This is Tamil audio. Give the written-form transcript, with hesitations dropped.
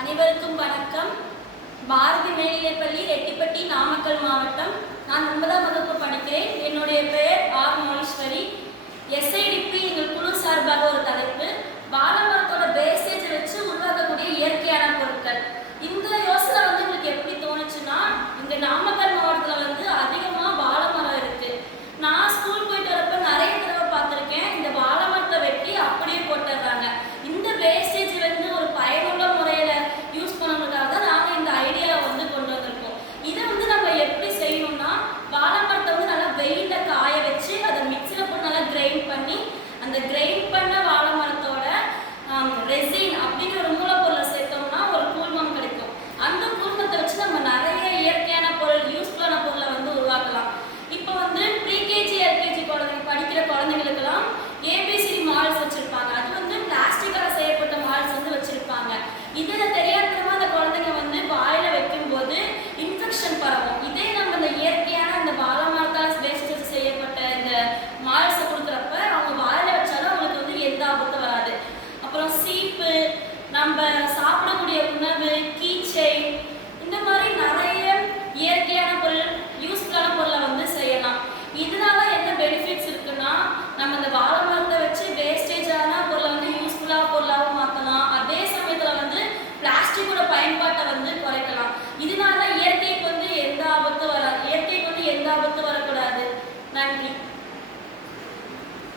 அனைவருக்கும் வணக்கம். பாரதி மேல்நிலைப்பள்ளி ரெட்டிப்பட்டி, நாமக்கல் மாவட்டம். நான் 9ஆம் வகுப்பு படிக்கிறேன். என்னுடைய பெயர் ஆர் மோலீஸ்வரி. SIDP எங்கள் குழு சார்பாக ஒரு தலைப்பு, வாழை மரத்தோட பேசேஜை வச்சு உள்ள